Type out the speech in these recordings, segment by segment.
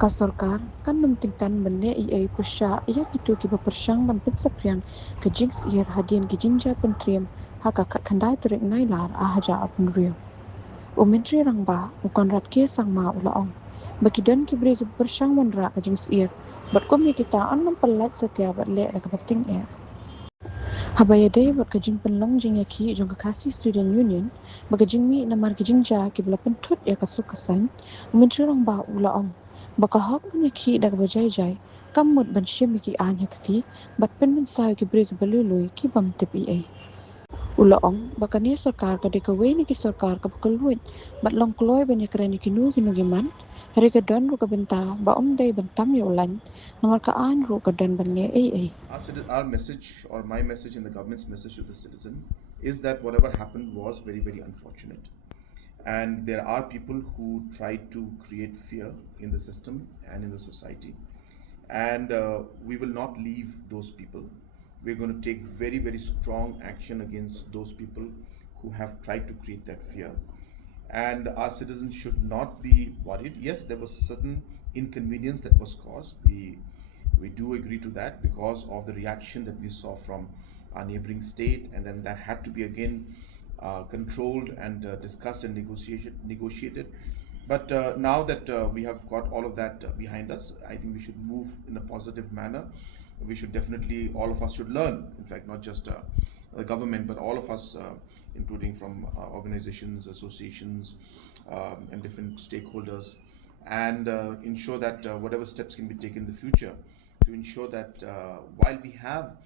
Ka Sorkar kan mementingkan benda ia persya ia gitu kiba persyang ban pensapriang ke jingsyier hadian ke jinja pentriam haka kat kandai terik nailar ahaja apun riam. Menteri rangba bukan ratke sang ma ulaong. Bagi dan kibri ke persyang wanrah ke jingsyier. Bat kami kita anam pelat setiap bat lek lek penting ya. Habaya day buat kajing penlong jing yaki jong kakasi student union bagajing mi namar kajing ja ki bela pentut ya kasuk kasan menteri rang ba ulaong baka hok pun yaki dak bajai jai kamut ban shim ki anya kati bat pen men sai ki bre ki balului ki bam tepi ai ulaong baka ni Sorkar ka de ka we ni ki Sorkar ka kylluid bat long kloy ban ïakren kino kino giman hari ka don ru ka benta ba day bentam ya ulan namar ka an ru ka don ban nge ai Our message, or my message, and the government's message to the citizen is that whatever happened was very, very unfortunate. And there are people who try to create fear in the system and in the society. And we will not leave those people. We're going to take very, very strong action against those people who have tried to create that fear. And our citizens should not be worried. Yes, there was certain inconvenience that was caused. We do agree to that because of the reaction that we saw from our neighboring state, and then that had to be again controlled and discussed and negotiated. But now that we have got all of that behind us, I think we should move in a positive manner. We should definitely, all of us should learn, in fact, not just the government, but all of us, including from organizations, associations, and different stakeholders, and ensure that whatever steps can be taken in the future to ensure that while we have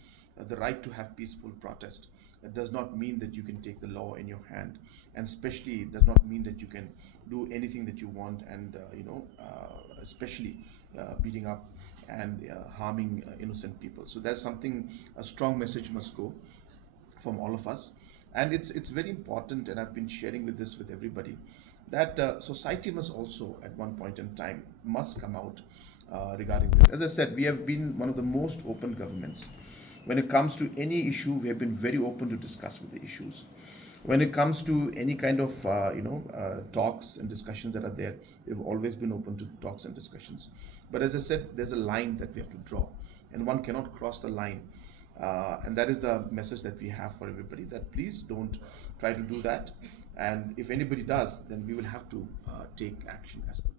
the right to have peaceful protest, it does not mean that you can take the law in your hand, and especially it does not mean that you can do anything that you want, and especially beating up and harming innocent people. So there's something, a strong message must go from all of us, and it's very important, and I've been sharing with everybody, that society must also at one point in time must come out regarding this. As I said, we have been one of the most open governments. When it comes to any issue, we have been very open to discuss with the issues. When it comes to any kind of talks and discussions that are there, we've always been open to talks and discussions. But as I said, there's a line that we have to draw, and one cannot cross the line. And that is the message that we have for everybody, that please don't try to do that. And if anybody does, then we will have to take action as well.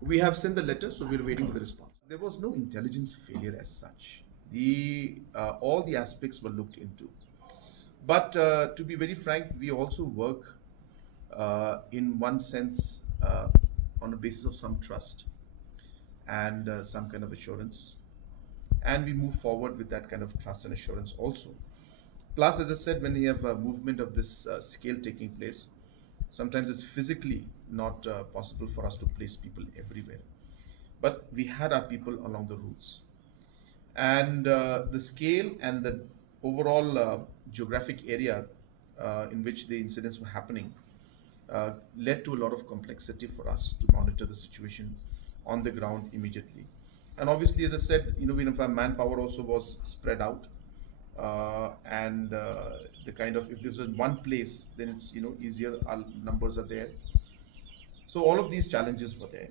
We have sent the letter, so we're waiting for the response. There was no intelligence failure as such. The all the aspects were looked into. But to be very frank, we also work in one sense on the basis of some trust and some kind of assurance. And we move forward with that kind of trust and assurance also. Plus, as I said, when you have a movement of this scale taking place, sometimes it's physically not possible for us to place people everywhere. But we had our people along the routes. And the scale and the overall geographic area in which the incidents were happening led to a lot of complexity for us to monitor the situation on the ground immediately. And obviously, as I said, our manpower also was spread out, and the kind of, if this was one place, then it's easier. Our numbers are there. So all of these challenges were there.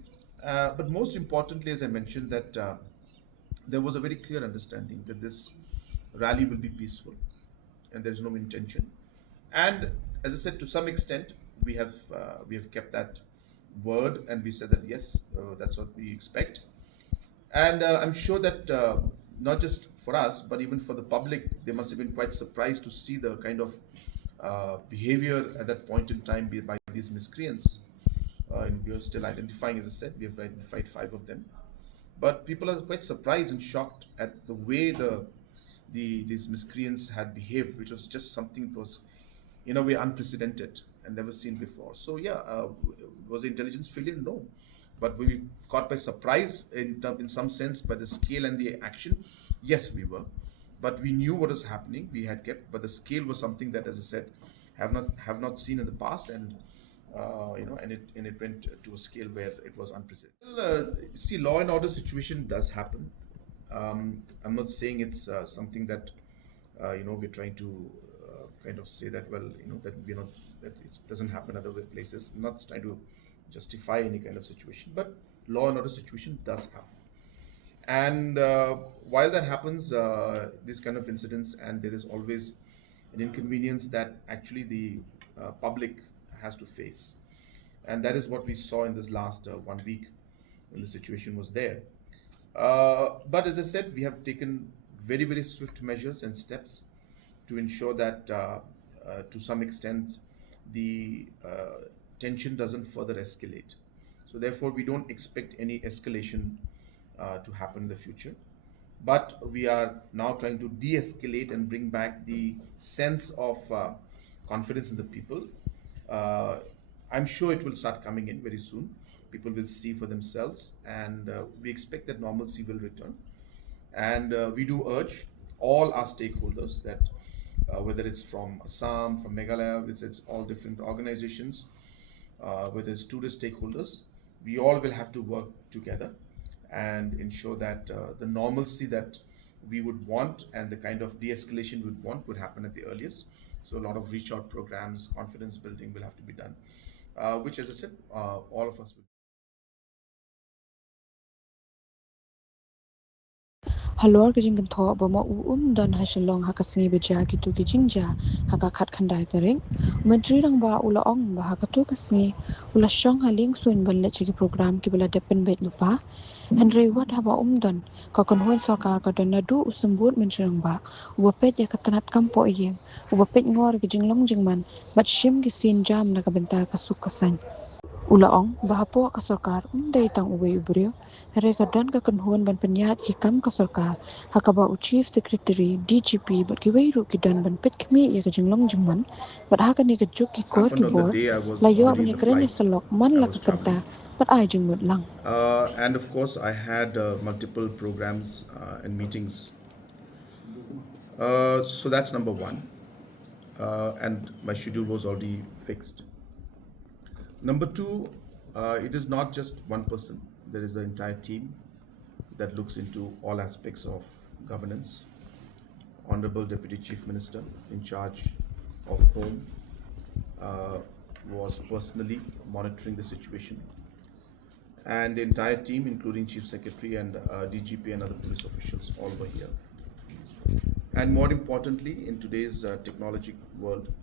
But most importantly, as I mentioned, that there was a very clear understanding that this rally will be peaceful, and there's no intention. And as I said, to some extent, we have kept that word, and we said that yes, that's what we expect. And I'm sure that not just for us, but even for the public, they must have been quite surprised to see the kind of behavior at that point in time by these miscreants. And we are still identifying, as I said, we have identified 5 of them. But people are quite surprised and shocked at the way these miscreants had behaved, which was just something that was in a way unprecedented and never seen before. So yeah, was the intelligence failure? No, but were we caught by surprise in some sense by the scale and the action? Yes, we were, but we knew what was happening. We had kept, but the scale was something that, as I said, have not seen in the past, and and it went to a scale where it was unprecedented. Well, see, law and order situation does happen. I'm not saying it's something that we're trying to kind of say that, well, that we're not, that it doesn't happen other places. I'm not trying to justify any kind of situation, but law and order situation does happen. And while that happens, this kind of incidents, and there is always an inconvenience that actually the public has to face. And that is what we saw in this last 1 week when the situation was there. But as I said, we have taken very, very swift measures and steps to ensure that to some extent the tension doesn't further escalate. So therefore, we don't expect any escalation to happen in the future. But we are now trying to de-escalate and bring back the sense of confidence in the people. Uh, I'm sure it will start coming in very soon. People will see for themselves, and we expect that normalcy will return. And we do urge all our stakeholders that whether it's from Assam, from Meghalaya, whether it's all different organizations, whether it's tourist stakeholders, we all will have to work together and ensure that the normalcy that we would want and the kind of de-escalation we would want would happen at the earliest. So a lot of reach out programs, confidence building will have to be done, which, as I said, all of us will. Halor ke jing tho ba ma dan ha shalong ha kasingi be ja ki tu ki jingja ha ka khat khandai tering mentri rang ba ula ong ba ha ka tu kasingi ula shong ha ling suin ban le chi program ki bela depen bet lupa Henry wat ha ba dan ka kon hon Sorkar ka dan na du usembut mentri rang ba u pet ya ka tanat kampo yeng u pet ngor ki jinglong jingman bat shim ki sin jam na ka bentar ka suk kasan Ulaong bahapo ka Sorkar day tang uwe ubrio rekadan ka kanhuan ban penyat ki kam ka Sorkar hakaba u chief secretary DGP bat ki weiru ki dan ban pet kmi ya ka jinglong jingman bat haka ni ka juk ki This kor ki happened on the bor day I la was yo already in ban the kren ya flight. salok man I la was ka kanta traveling. bat ai jingmut lang And of course, I had multiple programs and meetings. So that's number one. And my schedule was already fixed. Number two, it is not just one person, there is the entire team that looks into all aspects of governance. Honorable Deputy Chief Minister in charge of Home uh, was personally monitoring the situation, and the entire team, including Chief Secretary and DGP and other police officials, all were here. And more importantly, in today's technology world,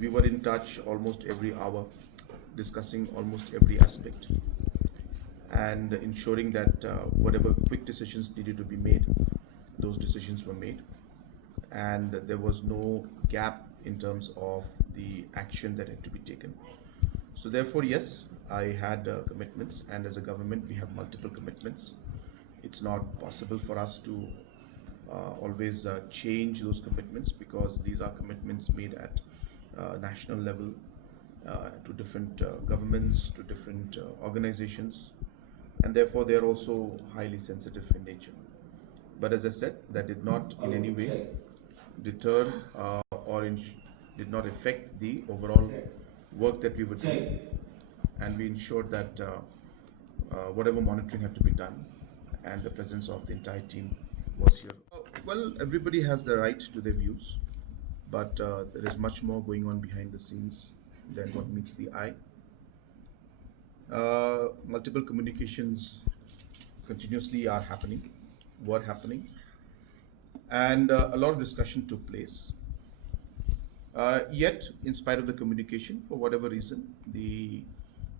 we were in touch almost every hour, discussing almost every aspect, and ensuring that whatever quick decisions needed to be made, those decisions were made, and there was no gap in terms of the action that had to be taken. So therefore, yes, I had commitments, and as a government, we have multiple commitments. It's not possible for us to always change those commitments, because these are commitments made at national level to different governments, to different organizations, and therefore they are also highly sensitive in nature. But as I said, that did not in any way deter did not affect the overall work that we were doing, and we ensured that whatever monitoring had to be done, and the presence of the entire team was here. Well, everybody has the right to their views, but there is much more going on behind the scenes than what meets the eye. Multiple communications continuously are happening, were happening, and a lot of discussion took place. Yet, in spite of the communication, for whatever reason, the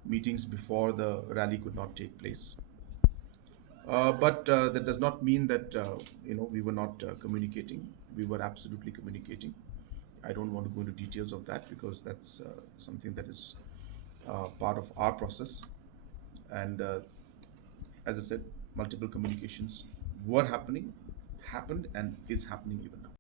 meetings before the rally could not take place. But that does not mean that we were not communicating. We were absolutely communicating. I don't want to go into details of that, because that's something that is part of our process. And as I said, multiple communications were happening, happened, and is happening even now.